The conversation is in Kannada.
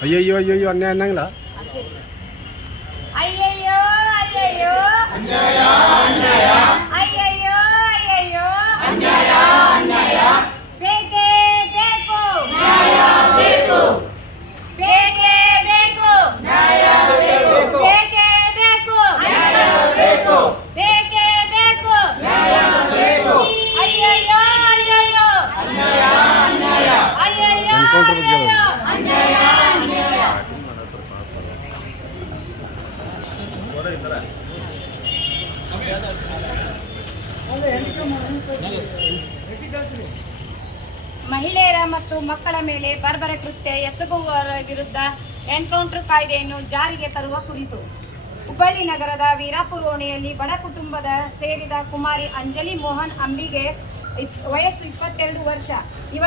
ಅಯ್ಯಯ್ಯೋ ಅಯ್ಯಯ್ಯೋ ಅನ್ಯಾಯ ಅನ್ನಂಗಿಲ್ಲ. ಅಯ್ಯಯ್ಯೋ ಅಯ್ಯಯ್ಯೋ ಅನ್ಯಾಯ ಅನ್ಯಾಯ ಅಯ್ಯಯ್ಯೋ ಅಯ್ಯಯ್ಯೋ ಅನ್ಯಾಯ ಅನ್ಯಾಯ ಬೇಕೇ ಬೇಕು ನ್ಯಾಯ ಬೇಕು ಬೇಕೇ ಬೇಕು ನ್ಯಾಯ ಬೇಕು ಬೇಕೇ ಬೇಕು ನ್ಯಾಯ ಬೇಕು ಬೇಕೇ ಬೇಕು ನ್ಯಾಯ ಬೇಕು ಅಯ್ಯಯ್ಯೋ ಅಯ್ಯಯ್ಯೋ ಅನ್ಯಾಯ ಅನ್ಯಾಯ ಅಯ್ಯಯ್ಯೋ ಅಯ್ಯಯ್ಯೋ ಅನ್ಯಾಯ ಅನ್ಯಾಯ ಮಹಿಳೆಯರ ಮತ್ತು ಮಕ್ಕಳ ಮೇಲೆ ಬರ್ಬರ ಕೃತ್ಯ ಎಸಗುವವರ ವಿರುದ್ಧ ಎನ್ಕೌಂಟರ್ ಕಾಯ್ದೆಯನ್ನು ಜಾರಿಗೆ ತರುವ ಕುರಿತು ಹುಬ್ಬಳ್ಳಿ ನಗರದ ವೀರಾಪುರ ಓಣಿಯಲ್ಲಿ ಬಡ ಕುಟುಂಬದ ಸೇರಿದ ಕುಮಾರಿ ಅಂಜಲಿ ಮೋಹನ್ ಅಂಬಿಗೆ ವಯಸ್ಸು 22 ವರ್ಷ. ಇವಳ